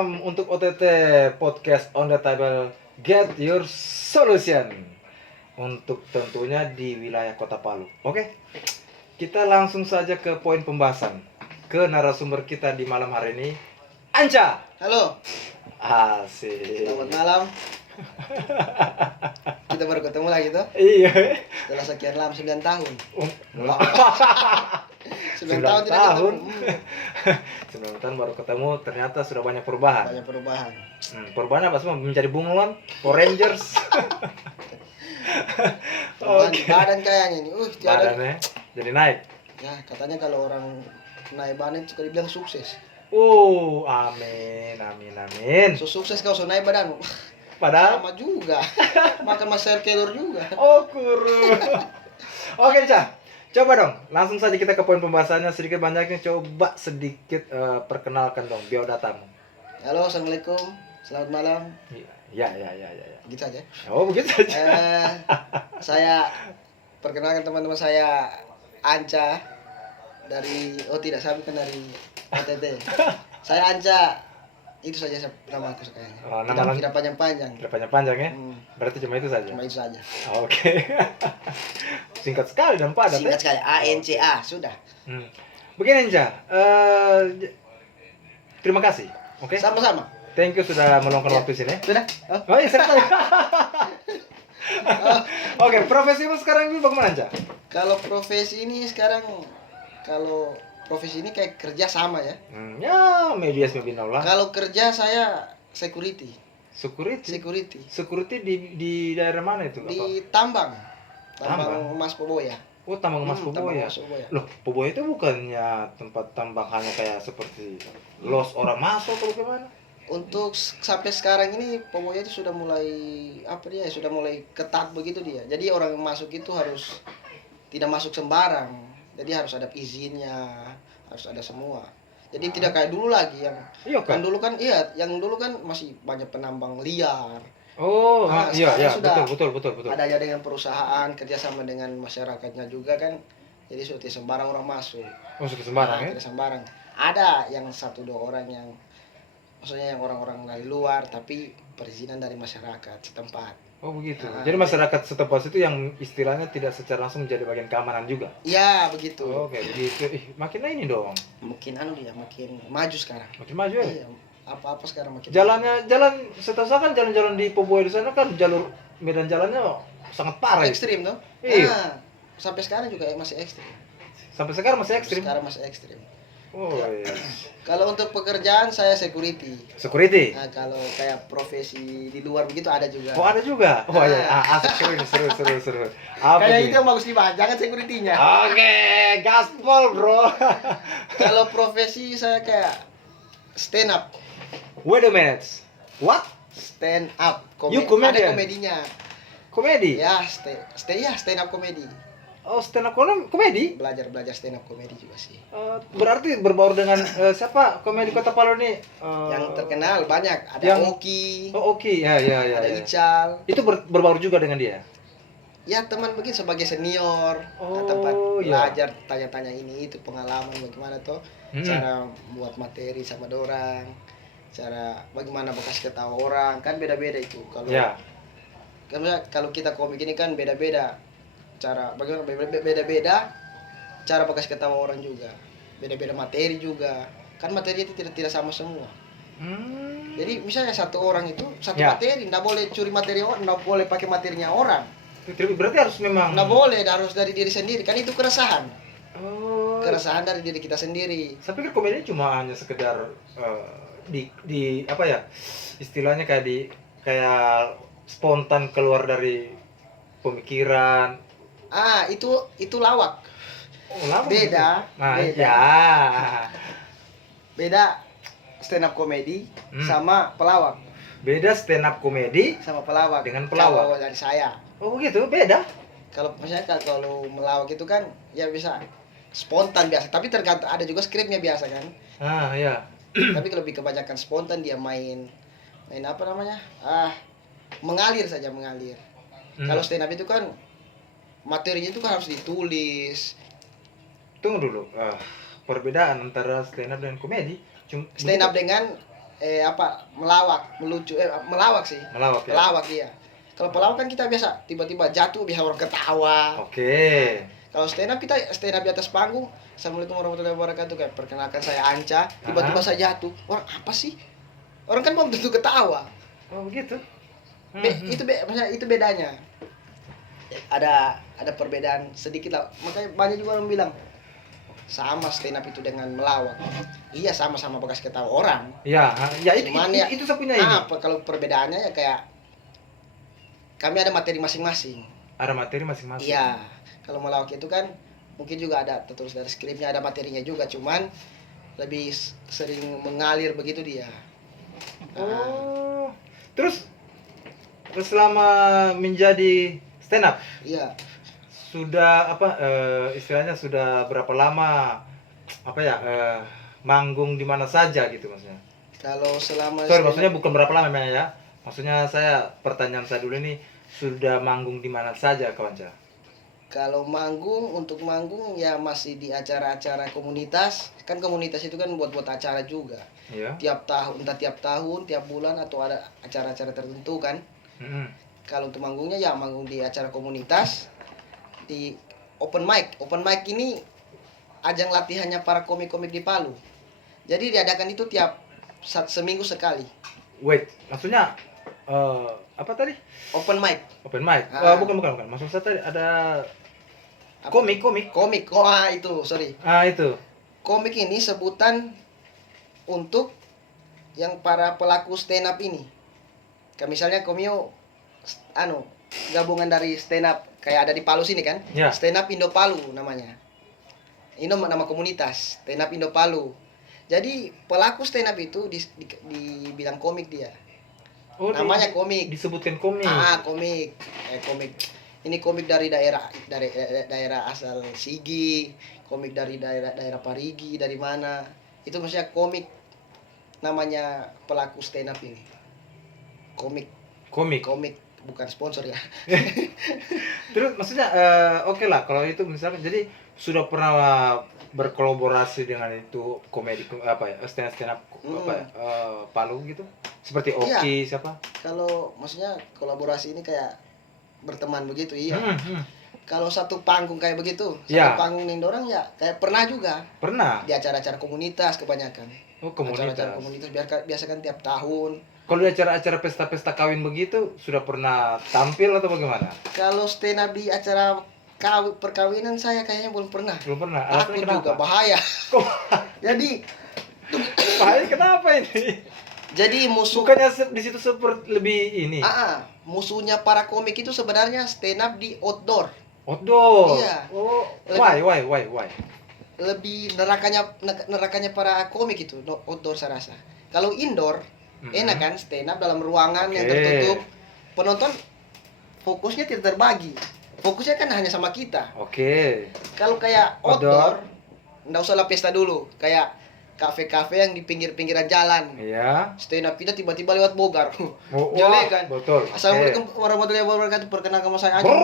malam untuk OTT Podcast on the Table Get Your Solution. Untuk tentunya di wilayah Kota Palu. Oke, kita langsung saja ke poin pembahasan. Ke narasumber kita di malam hari ini, Anca. Halo, Asik. selamat malam. Kita baru ketemu lagi tuh. Iya. Setelah sekian lama 9 tahun. 9 9 tahun tidak tahun. ketemu. 9 tahun baru ketemu, ternyata sudah banyak perubahan. Banyak perubahan. Perubahan apa semua? Menjadi bunglon, Power Rangers. Perubahan Oke. badan kayaknya nih. Tiada. Badannya jadi naik. Ya, katanya kalau orang naik badan suka dibilang sukses. Amin, amin, amin. So sukses kau so naik badan. Padahal Sama juga. Makan masker kelor juga. kurus. Oke, Ca. Coba dong, langsung saja kita ke poin pembahasannya. Sedikit banyaknya coba sedikit perkenalkan dong biodatamu. Halo, assalamualaikum. Selamat malam. Ya. Gitu aja. Oh, begitu saja. Saya perkenalkan teman-teman saya, Anca dari tidak saya bukan dari OTT. Saya Anca. Itu saja nama aku kayaknya. Oh, nama Tidak panjang-panjang. Tidak panjang ya? Berarti cuma itu saja. Cuma itu saja. Oke. Singkat sekali dan padat. Singkat sekali, ANCA sudah. Begini, Anca. Terima kasih. Oke. Sama-sama. Thank you sudah meluangkan Ya. waktu sini. Sudah? Oh iya, saya tahu. Oke, profesimu sekarang ini bagaimana, Anca? Kalau profesi ini sekarang profesi ini kayak kerja sama ya. Ya, maybe lah. Kalau kerja saya security. Security di daerah mana itu? Di tambang Tambang? emas Poboya. Oh, tambang emas Tambang Poboya. emas Poboya. Loh, Poboya itu bukannya tempat tambang hanya kayak seperti los orang masuk atau bagaimana? Untuk sampai sekarang ini Poboya itu sudah mulai sudah mulai ketat begitu dia. Jadi orang yang masuk itu harus tidak masuk sembarang. Jadi harus ada izinnya, harus ada semua. Jadi tidak kayak dulu lagi yang Iya kan? yang dulu kan masih banyak penambang liar. Oh, Sekarang iya, sudah betul. Ada ya dengan perusahaan kerjasama dengan masyarakatnya juga kan. Jadi sudah tidak sembarang orang masuk. Oh, sudah sembarang ya? Tidak sembarang. Ada yang 1-2 orang yang maksudnya yang orang-orang dari luar tapi perizinan dari masyarakat setempat. Oh, begitu. Jadi masyarakat setempat itu yang istilahnya tidak secara langsung menjadi bagian keamanan juga. Iya, begitu. Oh, kayak begitu. Makin ini dong. Makin makin maju sekarang. Makin maju ya? Iya, apa-apa sekarang makin Jalan setahu saya kan jalan-jalan di Poboya di sana kan jalur medan jalannya sangat parah. ekstrim tuh. Iya. Sampai sekarang juga masih ekstrim. Sampai sekarang masih ekstrim. Sekarang masih ekstrim. Oh, iya. Kalau untuk pekerjaan saya security. Security. Nah, kalau kayak profesi di luar begitu ada juga. Oh, ada juga. Oh, iya. Asik seru. Apa Kayak tuh? itu yang bagus dibahas, jangan security-nya. Oke, gaspol, bro. Kalau profesi saya kayak stand up. Wait a minute. What? Stand up. You comedian? Ada komedinya. Komedi? Ya, stand up komedi. Oh, stand up komedi? Belajar stand up komedi juga sih. Berarti berbaur dengan siapa komedi Kota Palu nih? Yang terkenal banyak, ada yang- Oki. Oh, oke. Ya. Ada Ical. Itu berbaur juga dengan dia. Ya teman begini sebagai senior, Oh, tempat iya. belajar tanya-tanya ini itu pengalaman bagaimana tuh cara buat materi sama dorang, cara bagaimana bekas ketawa orang kan beda-beda itu kalau Ya. kalau kita komik ini kan beda-beda cara bagaimana beda-beda cara bekas ketawa orang juga beda-beda materi juga kan materi itu tidak sama semua. Jadi misalnya satu orang itu satu Ya. materi, nggak boleh curi materi orang, nggak boleh pakai materinya orang. Berarti harus memang. Nggak boleh, harus dari diri sendiri. Kan itu keresahan. Oh. Keresahan dari diri kita sendiri. Saya pikir komedi cuma hanya sekedar di apa ya? Istilahnya kayak spontan keluar dari pemikiran. Itu lawak. Oh, lama Beda. gitu. Nah, Beda. ya. Beda stand up komedi sama pelawak. Beda stand up komedi Sama pelawak. dengan pelawak. Kalau dari saya. Oh, begitu, beda. Kalau misalnya kalau melawak itu kan ya bisa spontan biasa, tapi tergantung ada juga skripnya biasa kan. Ya. Tapi lebih kebanyakan spontan dia main apa namanya? Mengalir saja. Kalau stand up itu kan materinya itu kan harus ditulis. Tunggu dulu. Perbedaan antara stand up dan komedi. Stand up dengan melawak sih. Melawak ya. Pelawak iya. Kalau pelawak kan kita biasa tiba-tiba jatuh biasa orang ketawa. Oke. Kalau stand up kita stand up di atas panggung. Assalamualaikum warahmatullahi wabarakatuh, kayak perkenalkan saya Anca, tiba-tiba saya jatuh. Orang apa sih? Orang kan belum tentu ketawa. Oh begitu. Maksudnya itu bedanya. Ada perbedaan sedikit lah. Makanya banyak juga orang bilang sama stand up itu dengan melawak. Iya sama-sama bekas ketawa orang. Ya, ya itu Cuman itu, ya, itu saya punya ini. Kalau perbedaannya ya kayak kami ada materi masing-masing. Ada materi masing-masing. Iya. Kalau melawak itu kan mungkin juga ada tertulis dari skripnya, ada materinya juga, cuman lebih sering mengalir begitu dia. Oh. Terus selama menjadi stand up Iya. sudah apa istilahnya sudah berapa lama apa ya manggung di mana saja gitu maksudnya. Kalau selama Sorry, maksudnya bukan berapa lama ya. Maksudnya pertanyaan saya dulu ini sudah manggung di mana saja kawan saya? kalau untuk manggung ya masih di acara-acara komunitas. Kan komunitas itu kan buat acara juga. Iya. Tiap tahun, entah tiap tahun, tiap bulan atau ada acara-acara tertentu kan. Mm-hmm. Kalau untuk manggungnya ya manggung di acara komunitas, di open mic. Open mic ini ajang latihannya para komik-komik di Palu. Jadi diadakan itu tiap seminggu sekali. Wait, maksudnya apa tadi? Open mic. Open mic. Bukan. Maksud saya tadi ada Apa? komik. Komik. Itu, sorry. Itu. Komik ini sebutan untuk yang para pelaku stand up ini. Kayak misalnya Komio gabungan dari stand up kayak ada di Palu sini kan? Ya. Stand up Indo Palu namanya. Ini nama komunitas, stand up Indo Palu. Jadi pelaku stand up itu dibilang komik dia. Oh, Namanya komik. Disebutkan komik. Komik. Komik. Ini komik dari daerah asal Sigi, komik dari daerah Parigi, dari mana. Itu maksudnya komik, namanya pelaku stand up ini. Komik bukan sponsor ya. Terus maksudnya oke lah kalau itu misalkan jadi sudah pernah berkolaborasi dengan itu komedi apa ya stand up apa ya, Palu gitu seperti Oki siapa? Kalau maksudnya kolaborasi ini kayak berteman begitu iya. Hmm. Kalau satu panggung kayak begitu, Ya. panggung nih orang ya kayak pernah juga Pernah. di acara-acara komunitas kebanyakan. Oh komunitas. Acara-acara komunitas biasa kan tiap tahun. Kalau di acara-acara pesta-pesta kawin begitu sudah pernah tampil atau bagaimana? Kalau stand up di acara perkawinan saya kayaknya belum pernah. Belum pernah. Takut juga bahaya. Jadi bahaya kenapa ini? Jadi musuh Bukannya di situ seperti lebih ini. Musuhnya para komik itu sebenarnya stand up di outdoor. Outdoor. Iya. Oh, why? Lebih nerakanya para komik itu outdoor saya rasa. Kalau indoor enak kan stand up dalam ruangan yang tertutup. Penonton fokusnya tidak terbagi. Fokusnya kan hanya sama kita. Oke. Kalau kayak outdoor enggak usah lah pesta dulu. Kayak kafe-kafe yang di pinggir-pinggiran jalan. Iya. Stand up kita tiba-tiba lewat Bogar. Jelek kan? Betul. Assalamualaikum warahmatullahi wabarakatuh. Perkenalkan sama saya Anca.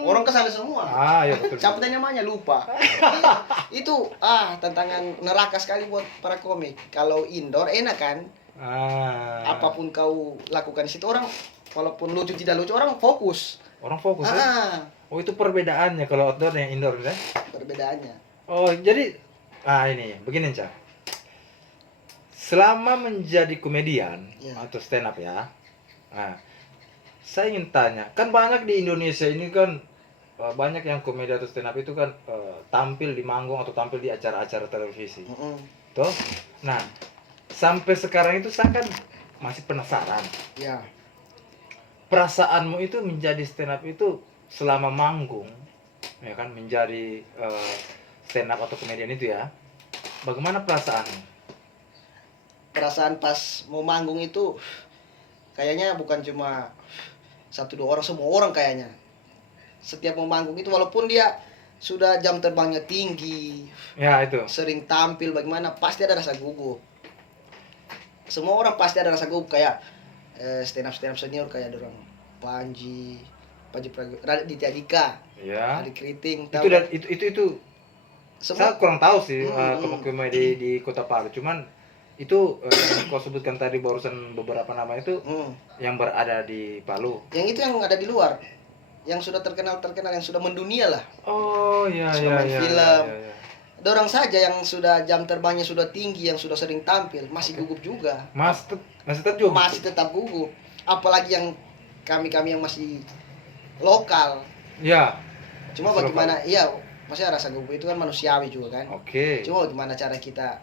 Orang kesana semua. Ya betul. Siapa namanya lupa. Itu tantangan neraka sekali buat para komik. Kalau indoor enak kan? Apapun kau lakukan di situ orang walaupun lucu tidak lucu orang fokus. Orang fokus ya? Oh itu perbedaannya kalau outdoor yang indoor kan? Perbedaannya. Oh jadi ini begini Cak. Selama menjadi komedian atau stand up ya, saya ingin tanya, kan banyak di Indonesia ini kan banyak yang komedi atau stand up itu kan tampil di manggung atau tampil di acara-acara televisi, toh. Nah, sampai sekarang itu saya kan masih penasaran. Ya. Perasaanmu itu menjadi stand up itu selama manggung, ya kan menjadi stand up atau komedian itu ya, bagaimana perasaanmu? Perasaan pas mau manggung itu kayaknya bukan cuma 1-2 orang, semua orang kayaknya. Setiap mau manggung itu walaupun dia sudah jam terbangnya tinggi, Ya itu. sering tampil bagaimana, pasti ada rasa gugup. Semua orang pasti ada rasa gugup kayak stand up senior kayak dorong Panji Raditya Dika, Ya. Adi Kriting, Itu semua saya kurang tahu sih komedi di Kota Palu, cuman Itu yang kau sebutkan tadi barusan beberapa nama itu Hmm. yang berada di Palu. Yang itu yang ada di luar, yang sudah terkenal, yang sudah mendunia lah. Oh iya Sudah iya main iya. film. Iya, iya. Ada orang saja yang sudah jam terbangnya sudah tinggi, yang sudah sering tampil, masih Oke. gugup juga. Masih tetap juga. Masih tetap gugup. Apalagi yang kami yang masih lokal. Ya. Cuma Masih bagaimana, iya, maksudnya rasa gugup itu kan manusiawi juga kan. Oke. Cuma bagaimana cara kita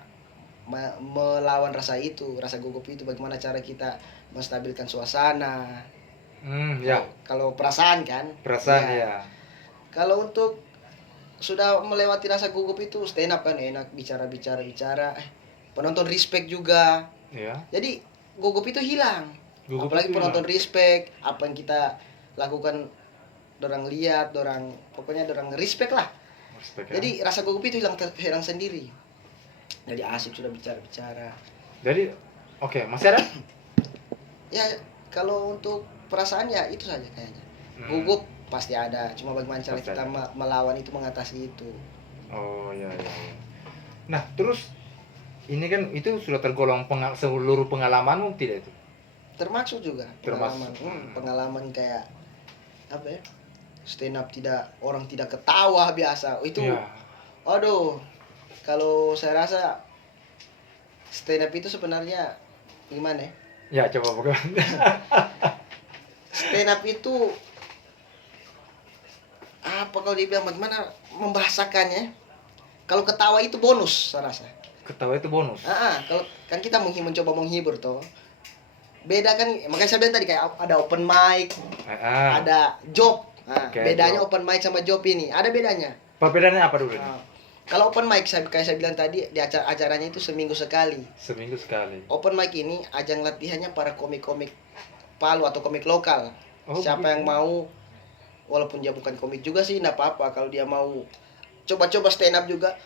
melawan rasa itu, rasa gugup itu, bagaimana cara kita menstabilkan suasana. Ya. Kalau perasaan kan. Perasaan Ya. ya. Kalau untuk sudah melewati rasa gugup itu stand up kan enak, bicara. Penonton respect juga. Ya. Jadi gugup itu hilang. Gugup Apalagi itu penonton hilang. respect, apa yang kita lakukan dorang lihat, pokoknya dorang respect lah. Respect, ya. Jadi rasa gugup itu hilang sendiri. Jadi asik sudah bicara. Jadi oke, masih ada? Ya kalau untuk perasaan ya itu saja kayaknya. Gugup pasti ada, cuma bagaimana cara Pasti kita melawan itu, mengatasi itu. Oh iya iya. Nah, terus ini kan itu sudah tergolong seluruh pengalamanmu tidak itu? Termasuk juga Termasuk. pengalaman kayak apa ya? Stand up orang tidak ketawa biasa. Itu Iya. aduh. Kalau saya rasa stand up itu sebenarnya gimana ya? Ya, coba bagaimana? Stand up itu apa kalau dibilang bagaimana membahasakannya? Kalau ketawa itu bonus saya rasa. Ketawa itu bonus. Kalau kan kita mencoba menghibur toh. Beda kan, makanya saya bilang tadi kayak ada open mic, ada job. Oke, Bedanya job. open mic sama job ini, ada bedanya. Perbedaannya apa dulu? Kalau open mic kayak saya bilang tadi, di acaranya itu seminggu sekali. Seminggu sekali. Open mic ini ajang latihannya para komik-komik Palu atau komik lokal. Oh, Siapa begitu. yang mau, walaupun dia bukan komik juga sih, enggak apa-apa kalau dia mau coba-coba stand up juga.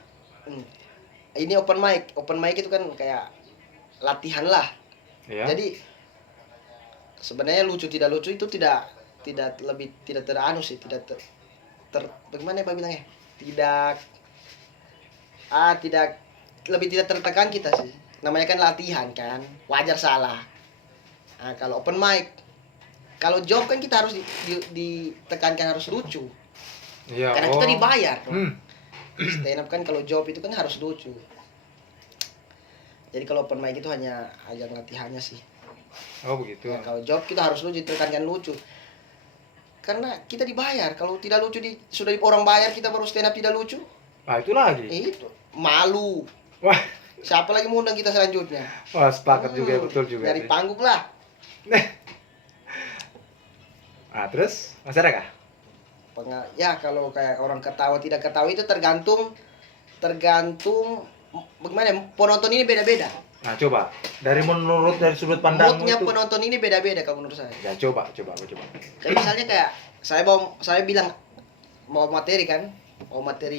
Ini open mic. Open mic itu kan kayak latihan lah. Ya. Jadi sebenarnya lucu tidak lucu itu tidak teranu sih, bagaimana ya Pak bilangnya? Tidak tertekan kita sih. Namanya kan latihan kan, wajar salah. Kalau open mic, kalau job kan kita harus ditekankan harus lucu. Iya. Karena kita dibayar. Stand up kan kalau job itu kan harus lucu. Jadi kalau open mic itu hanya ajang latihannya sih. Oh begitu. Ya, kalau job kita harus lucu, ditekankan lucu. Karena kita dibayar. Kalau tidak lucu sudah orang bayar kita baru stand up tidak lucu. Ah itu lagi. Itu malu. Wah. Siapa lagi mau undang kita selanjutnya? Wah sepakat juga, betul juga. Dari panggung lah. Terus masih ada kah? Ya kalau kayak orang ketawa tidak ketawa itu tergantung bagaimana penonton ini beda-beda. Nah coba dari sudut pandang Moodnya itu. penonton ini beda-beda kalau menurut saya. Ya coba. Kayak misalnya kayak saya bilang mau materi kan,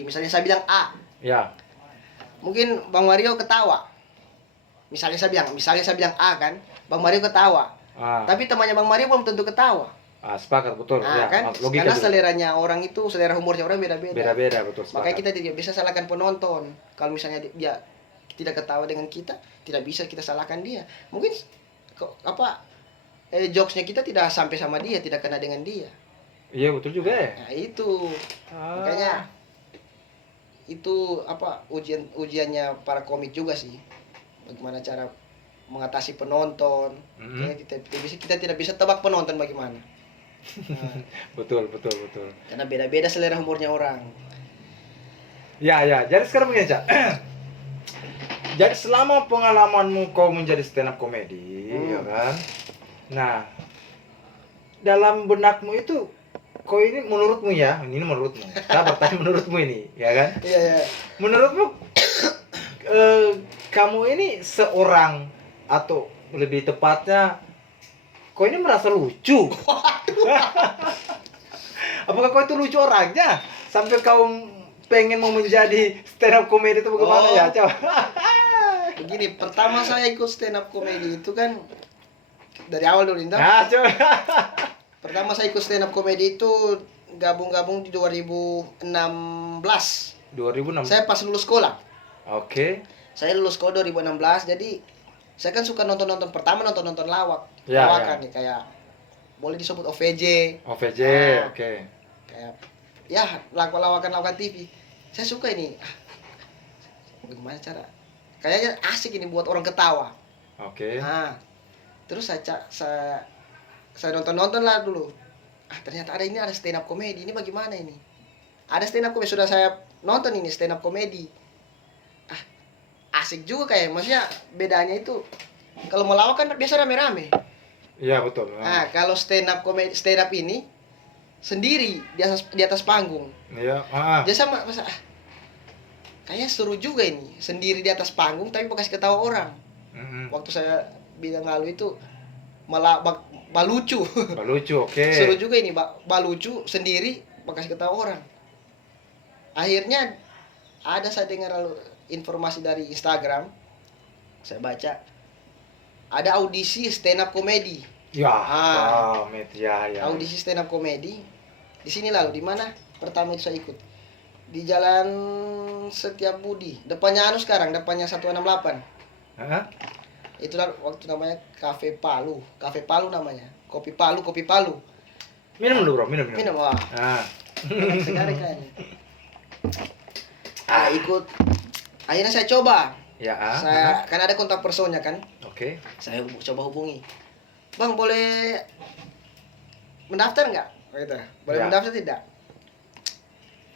misalnya saya bilang A, Ya. mungkin Bang Mario ketawa. Misalnya saya bilang A kan, Bang Mario ketawa. Tapi temannya Bang Mario belum tentu ketawa. Sepakat betul. Ya, Kan? logika Karena juga. seleranya orang itu, selera humornya orang beda-beda. Beda-beda betul. Sepakat. Makanya kita tidak bisa salahkan penonton. Kalau misalnya dia tidak ketawa dengan kita, tidak bisa kita salahkan dia. Mungkin jokesnya kita tidak sampai sama dia, tidak kena dengan dia. Iya betul juga ya. Nah itu makanya itu ujiannya para komik juga sih. Bagaimana cara mengatasi penonton. Kita tidak bisa tebak penonton bagaimana. Betul. Karena beda-beda selera humornya orang. Ya. Jadi sekarang begini, Cak. Jadi selama pengalamanmu kau menjadi stand up komedi, ya kan? Nah, dalam benakmu itu kau ini menurutmu ya, ini menurutmu. Saya bertanya menurutmu ini, ya kan? Iya. Menurutmu kamu ini seorang atau lebih tepatnya kau ini merasa lucu? Apakah kau itu lucu orangnya sampai kau pengen mau menjadi stand up comedy itu bagaimana ya? Coba. Begini, pertama saya ikut stand up comedy itu kan dari awal dulu Indah. Coba. Pertama saya ikut stand up comedy itu gabung di 2016. 2006. Saya pas lulus sekolah. Oke. Saya lulus sekolah 2016, jadi Saya kan suka nonton pertama nonton lawak. Ya, Lawakan nih kayak boleh disebut OVJ. OVJ, Nah. oke. Kayak ya lawakan TV. Saya suka ini. Bagaimana cara? Kayaknya asik ini buat orang ketawa. Oke. Nah, terus saya nonton lah dulu. Ternyata ada stand up komedi. Ini bagaimana ini? Ada stand up komedi, sudah saya nonton ini stand up komedi. Asik juga kayak, maksudnya bedanya itu kalau melawak kan biasa rame-rame. Iya, betul. Nah, kalau stand up ini sendiri di atas panggung. Iya. Dia sama masa kayaknya seru juga ini, sendiri di atas panggung tapi bekas ketawa orang. Waktu saya bilang lalu itu malah balucu. Lucu, oke. Seru juga ini, balucu sendiri bekas ketawa orang. Akhirnya saya dengar lalu informasi dari Instagram, saya baca ada audisi stand up komedi. Ya, Ya. Audisi stand up komedi. Di sini lalu di mana? Pertama itu saya ikut. Di Jalan Setiabudi, depannya sekarang, depannya 168. Itulah waktu namanya Cafe Palu namanya. Kopi Palu. Minum dulu, Bro, minum. Wah. Enak sekali kayaknya. Ikut. Akhirnya saya coba. Ya. Saya kan ada kontak personnya kan. Oke. Saya coba hubungi. Bang, boleh mendaftar nggak? Gitu. Boleh mendaftar tidak?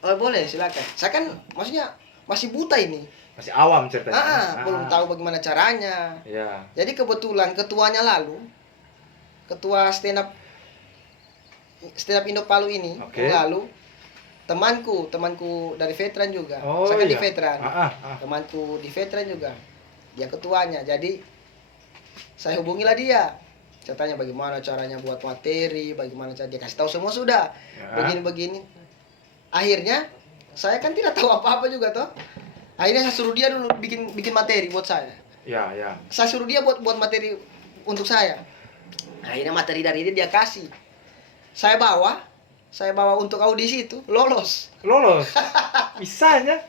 Oh, boleh, silakan. Saya kan maksudnya masih buta ini. Masih awam ceritanya. Belum tahu bagaimana caranya. Iya. Jadi kebetulan ketuanya lalu, ketua stand up Indo Palu ini, lalu temanku dari veteran juga. Saya kan di veteran. Temanku di veteran juga. Dia ketuanya. Jadi saya hubungilah dia. Saya tanya bagaimana caranya buat materi, bagaimana cara dia kasih tahu semua sudah. Begini. Akhirnya saya kan tidak tahu apa-apa juga toh. Akhirnya saya suruh dia dulu bikin materi buat saya. Ya. Saya suruh dia buat materi untuk saya. Akhirnya materi dari dia kasih. Saya bawa untuk audisi itu lolos. Bisanya.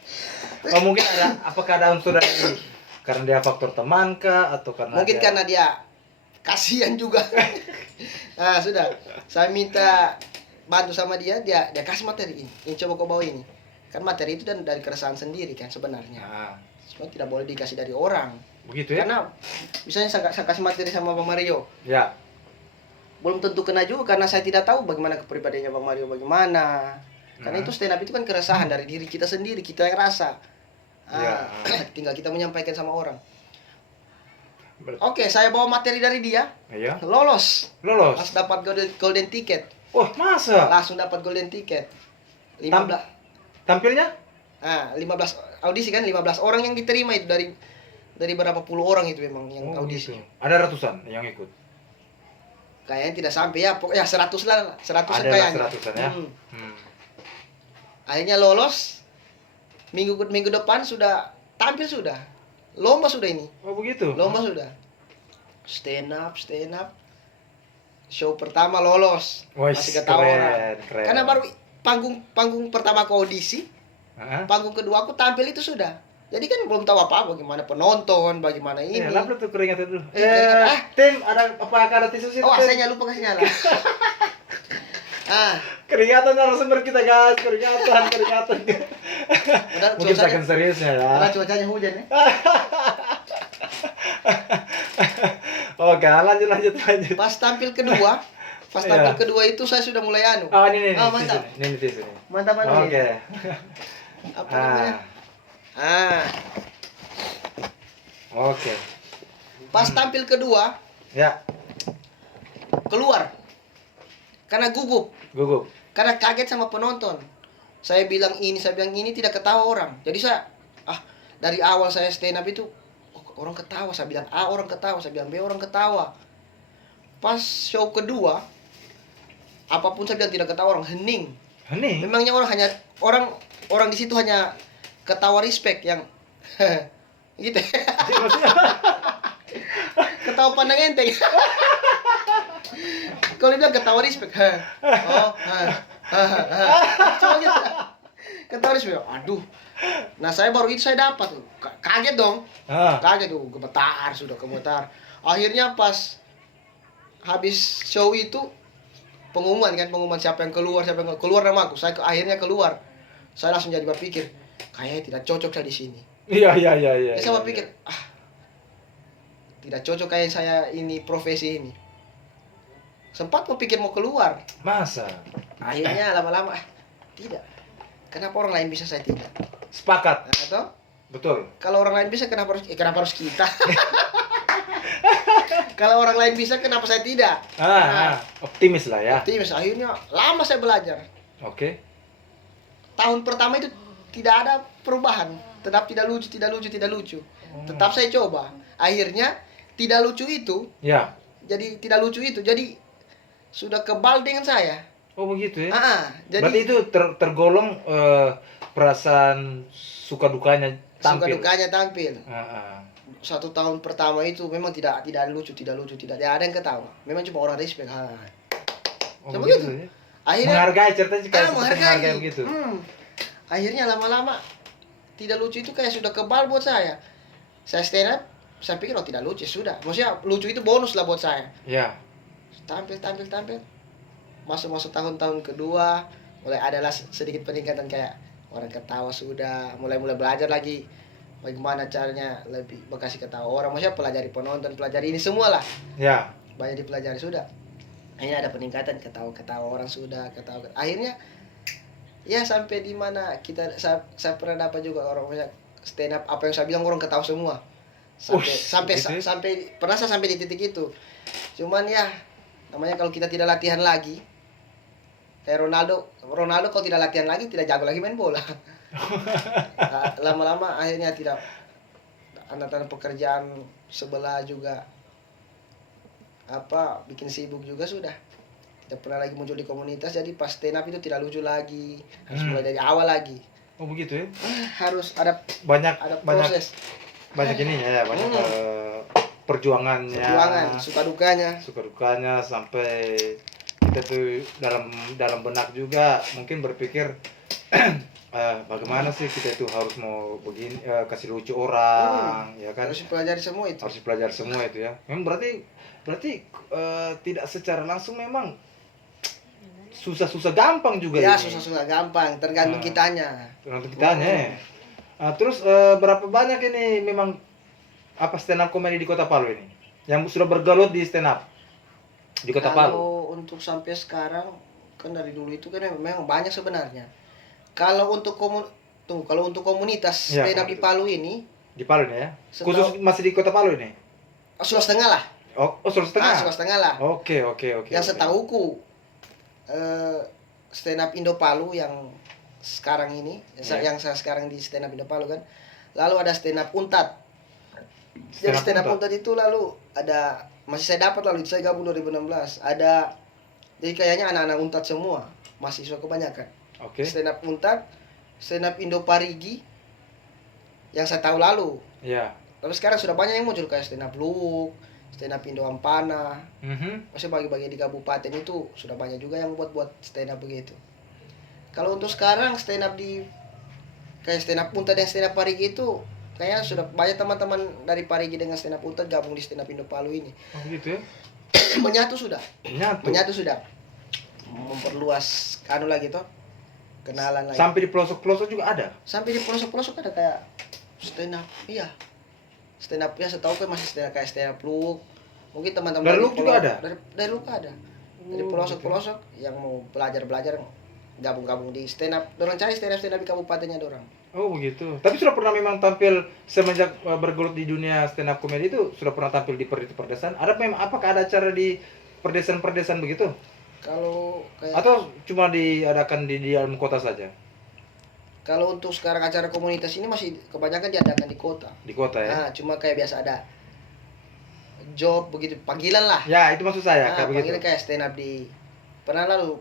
Mungkin apakah ada unsur dari karena dia faktor teman kah atau karena mungkin karena dia kasihan juga. Sudah. Saya minta bantu sama dia kasih materi ini coba kau bawa ini. Kan materi itu dari keresahan sendiri kan sebenarnya. Semua tidak boleh dikasih dari orang. Begitu ya? Karena misalnya saya kasih materi sama Bang Mario. Ya. Belum tentu kena juga karena saya tidak tahu bagaimana kepribadiannya Bang Mario bagaimana. Karena itu stand up itu kan keresahan dari diri kita sendiri, kita yang rasa. Tinggal kita menyampaikan sama orang. Oke, saya bawa materi dari dia. Iya. Lolos. Pas dapat golden ticket. Oh, masa? Langsung dapat golden ticket. 15. Tampilnya? 15 audisi kan 15 orang yang diterima itu dari berapa puluh orang itu memang yang audisi. Gitu. Ada ratusan yang ikut. Kayaknya tidak sampai ya, pokoknya 100 lah, 100 ada kayaknya. 100-an ya. Akhirnya lolos. Minggu depan sudah tampil sudah. Lomba sudah ini. Oh, begitu. Lomba sudah. Stand up. Show pertama lolos. Masih ketawa orang. Keren. Karena baru panggung pertama aku audisi. Panggung kedua aku tampil itu sudah. Jadi kan belum tahu apa-apa bagaimana penonton, bagaimana ini. Lapar tuh keringat dulu. Tim, ada tisu sih? AC-nya lupa kasih nyala. Keringatan narasumber kita, guys. Keringatan. Mungkin saking seriusnya ya. Karena cuacanya hujan ya. Oke, lanjut. Pas tampil kedua itu saya sudah mulai ini. Mantap. Ini tisu. Mantap. Oke. Apa namanya? Oke. Pas tampil kedua, ya. Keluar. Karena gugup. Karena kaget sama penonton. Saya bilang ini tidak ketawa orang. Jadi saya dari awal saya stand up itu orang ketawa, saya bilang A orang ketawa, saya bilang B orang ketawa. Pas show kedua, apapun saya bilang tidak ketawa orang, hening. Memangnya orang di situ hanya ketawa respect yang gitu. Ketawa pandang enteng. Kalau dia bilang ketawa respect. Cuma gitu. Ketawa respect. Aduh. Nah saya baru itu saya dapat tuh, kaget dong, Ah, kaget tuh, gemetar. Akhirnya pas habis show itu pengumuman siapa yang keluar, keluar nama aku. Akhirnya keluar. Saya langsung jadi berpikir, kayaknya tidak cocok saya di sini. iya iya iya iya. Jadi saya iya, berpikir, iya. tidak cocok kayak saya ini profesi ini. Sempat mau pikir mau keluar. Masa? Akhirnya lama-lama tidak. Kenapa orang lain bisa saya tidak? Sepakat. Nah, atau Betul. kalau orang lain bisa kenapa harus kita? Kalau orang lain bisa kenapa saya tidak? Nah, Optimis lah ya. optimis. Akhirnya lama saya belajar. Oke. Tahun pertama itu tidak ada perubahan, tetap tidak lucu. Tetap saya coba. Akhirnya tidak lucu itu Ya. jadi sudah kebal dengan saya. Oh begitu ya. Jadi Berarti itu tergolong perasaan suka dukanya suka tampil. dukanya tampil. Ah. 1 tahun pertama itu memang tidak ada lucu, tidak ada yang ketawa. Memang cuma orang respect. Oh Coba begitu gitu. ya. Akhirnya Menghargai ceritanya kayak seperti menghargai begitu. Akhirnya lama-lama tidak lucu itu kayak sudah kebal buat saya. Saya stand up, saya pikir tidak lucu, sudah. Maksudnya lucu itu bonus lah buat saya. Ya. Tampil. Masuk tahun-tahun kedua, mulai adalah sedikit peningkatan kayak orang ketawa sudah, mulai belajar lagi bagaimana caranya lebih bekasi ketawa orang. Maksudnya pelajari penonton, pelajari ini semua lah. Ya. Banyak dipelajari sudah. Akhirnya ada peningkatan ketawa orang sudah, ketawa. Akhirnya ya sampai di mana saya pernah dapat juga orang banyak stand up apa yang saya bilang orang ketawa semua. Sampai pernah saya sampai di titik itu. Cuman ya namanya kalau kita tidak latihan lagi kayak Ronaldo kalau tidak latihan lagi tidak jago lagi main bola. Lama-lama akhirnya tidak anak-anak pekerjaan sebelah juga bikin sibuk juga sudah tidak pernah lagi muncul di komunitas, jadi pas stand up itu tidak lucu lagi, harus mulai dari awal lagi. Oh begitu ya. Harus ada Banyak proses banyak ininya ya, banyak perjuangan, suka dukanya sampai kita tuh dalam benak juga mungkin berpikir bagaimana sih kita itu harus mau begini kasih lucu orang ya kan, harus pelajari semua itu ya. Memang berarti tidak secara langsung memang susah gampang juga ya. ini. Susah gampang tergantung kitanya. Ya. Terus berapa banyak ini memang stand up komedi di Kota Palu ini yang sudah bergelut di stand up di Kota Palu? Kalau untuk sampai sekarang kan dari dulu itu kan memang banyak sebenarnya. Kalau untuk komunitas Ya, stand up di Palu ini, di Palu nih ya. Khusus masih di Kota Palu ini? Sulawesi Tengah lah. Sulawesi Tengah. Sulawesi Tengah lah. Oke. Yang setahuku stand up Indo Palu yang sekarang ini, yang saya sekarang di stand up Indo Palu kan. Lalu ada stand up Untat. Jadi stand up Untat itu lalu ada masih saya dapat lalu saya gabung 2016. Jadi kayaknya anak-anak Untat semua, mahasiswa kebanyakan. Oke. Stand up Untat, stand up Indo Parigi yang saya tahu lalu. Ya. Tapi sekarang sudah banyak yang muncul kayak stand up Luwuk, stand up Indo Ampana. Maksudnya bagi-bagi di kabupaten itu sudah banyak juga yang buat stand up begitu. Kalau untuk sekarang stand up kayak stand up Untat dan stand up Parigi itu kayaknya sudah banyak teman-teman dari Parigi dengan stand up Untat gabung di stand up Indo Palu ini. Oh gitu ya. Menyatu sudah. Memperluas lagi toh. Kenalan lagi. Sampai di pelosok-pelosok juga ada. Sampai di pelosok-pelosok ada kayak stand up. Iya. Stand up ya setahu kan masih kayak stand up Luwuk. Mungkin teman-teman dari Luwuk juga ada. Dari Luwuk ada. Dari pelosok-pelosok yang mau belajar gabung di stand up. Dorang cari stand up di kabupatennya dorang. Oh begitu. Tapi sudah pernah memang tampil semenjak bergelut di dunia stand up komedi itu sudah pernah tampil di perdesaan? Apakah ada acara di perdesaan begitu? Kalau kayak atau cuma diadakan di dalam kota saja? Kalau untuk sekarang acara komunitas ini masih kebanyakan diadakan di kota. Di kota ya. Nah, cuma kayak biasa ada job begitu, panggilan lah. Ya, itu maksud saya kayak begitu. Panggilan kayak stand up di pernah lalu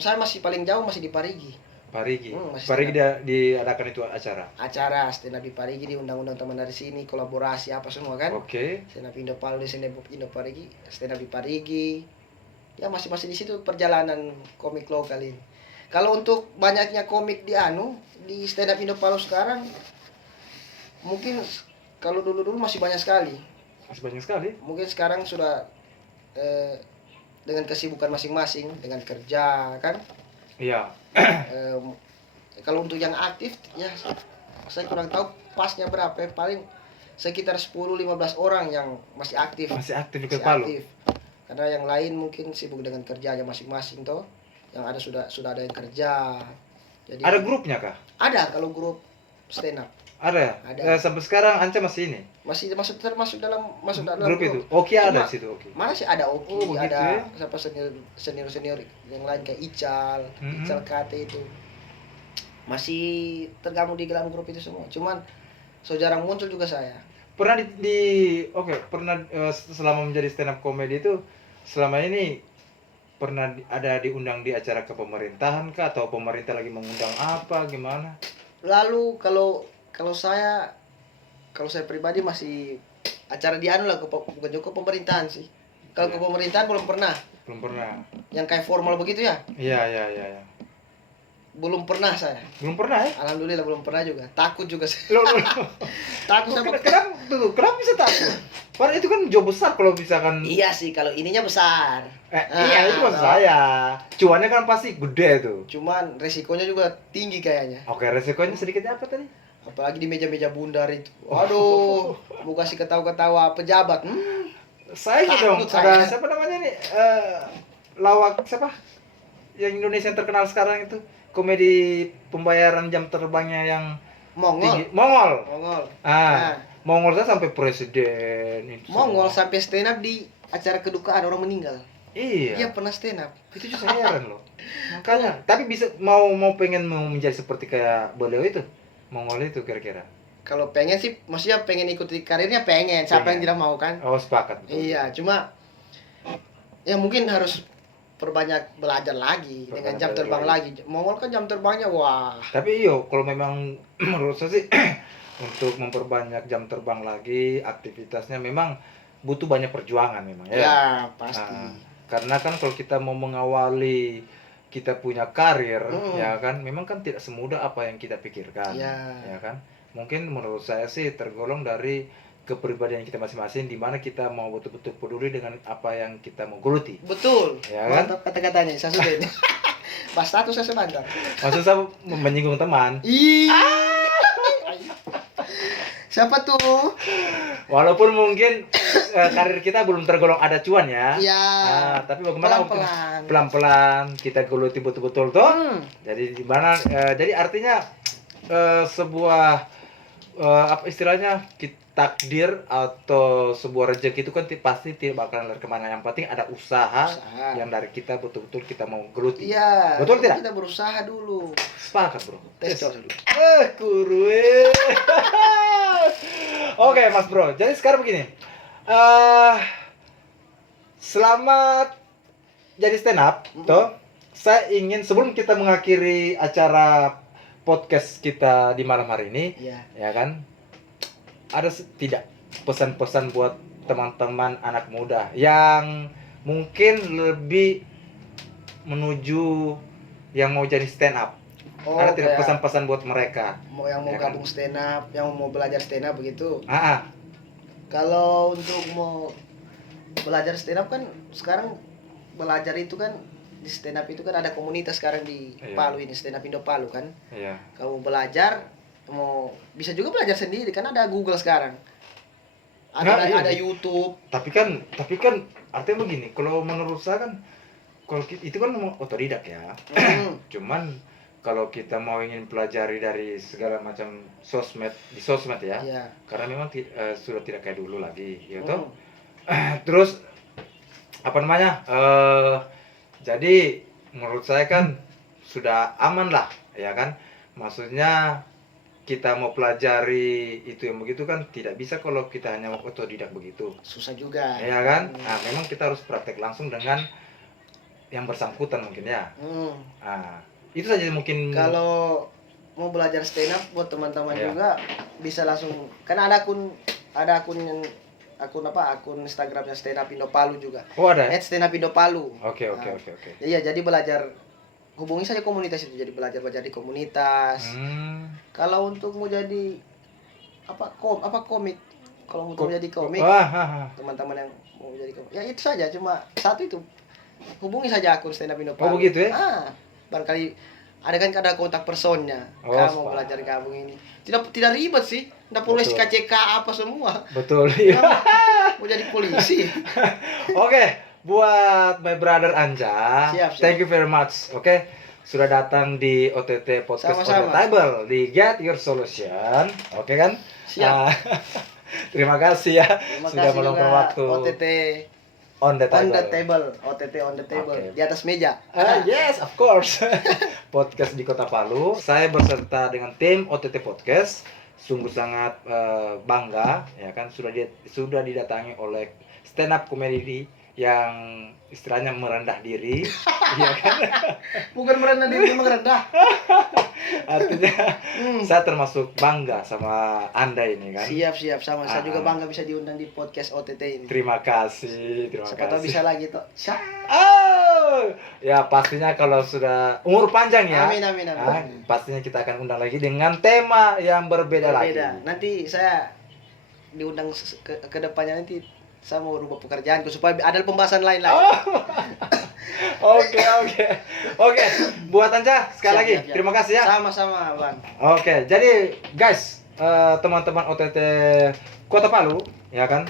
saya masih paling jauh masih di Parigi. Parigi diadakan itu acara stand up di Parigi, diundang-undang teman dari sini, kolaborasi apa semua kan. Oke. Stand up Indo Palu, stand up Indo Parigi, stand up di Parigi. Ya masih di situ perjalanan komik lokal ini. Kalau untuk banyaknya komik di stand up Indo Palu sekarang Mungkin kalau dulu masih banyak sekali. Masih banyak sekali. Mungkin sekarang sudah dengan kesibukan masing-masing, dengan kerja kan. Iya. Em, Kalau untuk yang aktif ya saya kurang tahu pasnya berapa ya. Paling sekitar 10-15 orang yang masih aktif. Masih aktif di Masih Palu. aktif. Karena yang lain mungkin sibuk dengan kerjanya masing-masing toh. Yang ada sudah ada yang kerja. Jadi Ada grupnya kah? ada kalau grup stand up. Ada ya? Ada. Sampai sekarang Anca masih ini. Masih termasuk dalam Grup itu. Oke, ada Cuma- di situ, oke. Mana sih ada Oki, Oh, begitu ada ya? siapa senior yang lain kayak Ical, Mhm. Ical Kate itu masih tergabung di dalam grup itu semua. Cuman so jarang muncul juga saya. Pernah pernah selama menjadi stand up comedy itu selama ini pernah ada diundang di acara kepemerintahan kah atau pemerintah lagi mengundang apa gimana? Lalu kalau saya pribadi masih acara di anu lah bukan juga pemerintahan sih. Kalau ke Iya. pemerintahan belum pernah. Belum pernah. Yang kayak formal begitu ya? Iya. Belum pernah saya. Belum pernah ya? Alhamdulillah belum pernah juga. Takut juga saya. Loh. Takut sama Kenapa bisa takut? Padahal itu kan job besar kalau misalkan Iya sih kalau ininya besar. iya itu maksud saya. Cuannya kan pasti gede tuh. Cuman resikonya juga tinggi kayaknya. Oke, resikonya sedikitnya apa tadi? Apalagi di meja-meja bundar itu. Waduh, mau kasih ketawa-ketawa pejabat. Saya gitu dong. Takut saya. Ada siapa namanya nih? Lawak siapa? Yang Indonesia yang terkenal sekarang itu komedi pembayaran jam terbangnya yang Mongol. tinggi. Mongol. Mongol. Ah, Mongol saya sampai presiden itu Mongol semua. sampai stand up di acara kedukaan orang meninggal. Iya. Dia pernah stand up. Itu juga saya heran loh. Makanya, tapi bisa mau pengen mau menjadi seperti kayak beliau itu. Mongol itu kira-kira. Kalau pengen sih, maksudnya pengen ikuti karirnya pengen. Siapa yang Pengen. tidak mau kan? Oh, sepakat betul. Iya, cuma ya mungkin harus perbanyak belajar lagi dengan jam Belajar terbang lagi. Mongol kan jam terbangnya wah. Tapi iyo, kalau memang menurut saya sih untuk memperbanyak jam terbang lagi, aktivitasnya memang butuh banyak perjuangan memang ya. Ya, pasti. Karena kan kalau kita mau mengawali kita punya karir, ya kan, memang kan tidak semudah apa yang kita pikirkan, Ya. ya kan. Mungkin menurut saya sih tergolong dari kepribadian kita masing-masing, di mana kita mau betul-betul peduli dengan apa yang kita mau geluti. Betul. Ya kan? Mantap kata-katanya, saya suka ini. Pas status saya sebentar. Maksud saya menyinggung teman. Ih. Siapa tuh? Walaupun mungkin karir kita belum tergolong ada cuan ya. Iya. Tapi bagaimana Pelan-pelan. pelan-pelan kita geluti betul-betul tuh. Jadi di mana jadi artinya sebuah apa istilahnya takdir atau sebuah rezeki itu kan pasti tidak bakalan lari kemana. Yang penting ada usaha yang dari kita betul-betul kita mau geluti. Iya. Betul tidak? Kita berusaha dulu. Sepakat bro. Tes dulu. Kurue. Oke Mas Bro, jadi sekarang begini. Selamat jadi stand up, toh. Saya ingin sebelum kita mengakhiri acara podcast kita di malam hari ini, Iya. ya kan? Ada tidak pesan-pesan buat teman-teman anak muda yang mungkin lebih menuju yang mau jadi stand up? Ada tidak kayak pesan-pesan buat mereka? mau yang mau Ya kan? gabung stand up, yang mau belajar stand up begitu. Ah, Kalau untuk mau belajar stand up kan sekarang belajar itu kan di stand up itu kan ada komunitas sekarang di Iya. Palu ini, stand up Indo Palu kan. iya. Kamu belajar mau bisa juga belajar sendiri kan ada Google sekarang. Ada Nah, iya. ada YouTube. Tapi kan artinya begini, kalau menurut saya kan kalau itu kan mau otodidak ya. Cuman kalau kita mau ingin pelajari dari segala macam di sosmed ya. Iya. Karena memang sudah tidak kayak dulu lagi, ya toh. Hmm. Terus apa namanya? Jadi menurut saya kan sudah aman lah, ya kan? Maksudnya kita mau pelajari itu yang begitu kan tidak bisa kalau kita hanya mau otodidak begitu. Susah juga. Ya kan? Nah, memang kita harus praktek langsung dengan yang bersangkutan mungkin ya. Nah, itu saja mungkin. Kalau mau belajar stand up buat teman-teman Iya. juga bisa langsung kan ada akun Instagramnya Stand Up Indo Palu juga. Oh, ada ya? @stand up Indo Palu. Oke. Iya, jadi belajar hubungi saja komunitas itu, jadi belajar di komunitas. Kalau untuk mau jadi komik. Kalau mau jadi komik, teman-teman yang mau jadi komik. Ya itu saja, cuma satu itu. Hubungi saja akun Stand Up Indo Palu. Oh begitu ya? Barangkali ada kontak personnya. Kamu belajar gabung ini. Tidak ribet sih. Tidak perlu SKCK apa semua. Betul. Iya. Mau jadi polisi. Oke, buat my brother Anja, Siap. thank you very much. Oke, sudah datang di OTT Podcast on the Table di Get Your Solution. Oke kan? Siap. Terima kasih ya sudah meluangkan waktu. OTT on the table. OTT on the table. Okay. Di atas meja. Yes, of course. Podcast di Kota Palu. Saya berserta dengan tim OTT Podcast. Sungguh sangat bangga, ya kan, sudah didatangi oleh stand up comedy yang istilahnya merendah diri, ya kan? Bukan merendah diri, memang rendah. Artinya saya termasuk bangga sama Anda ini kan. Siap sama. Saya juga bangga bisa diundang di podcast OTT ini. Terima kasih. Siapa tahu bisa lagi toh. Ya pastinya kalau sudah umur panjang ya. Amin. Pastinya kita akan undang lagi dengan tema yang berbeda lagi. Nanti saya diundang ke depannya, nanti saya mau rubah pekerjaanku supaya ada pembahasan lain lagi. Oke. Buat Anja sekali lagi terima kasih ya. Sama-sama, Bang. Oke, jadi guys, teman-teman OTT Kota Palu, ya kan?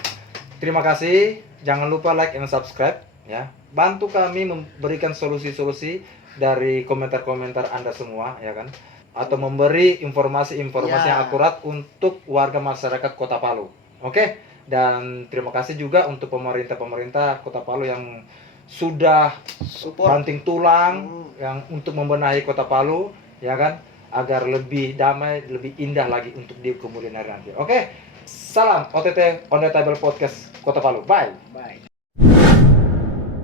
Terima kasih. Jangan lupa like and subscribe ya. Bantu kami memberikan solusi-solusi dari komentar-komentar Anda semua, ya kan? Atau memberi informasi-informasi yang akurat untuk warga masyarakat Kota Palu. Oke? Dan terima kasih juga untuk pemerintah Kota Palu yang sudah banting tulang yang untuk membenahi Kota Palu, ya kan, agar lebih damai, lebih indah lagi untuk di kemudian hari nanti. Oke, salam OTT on the Table Podcast Kota Palu. Bye.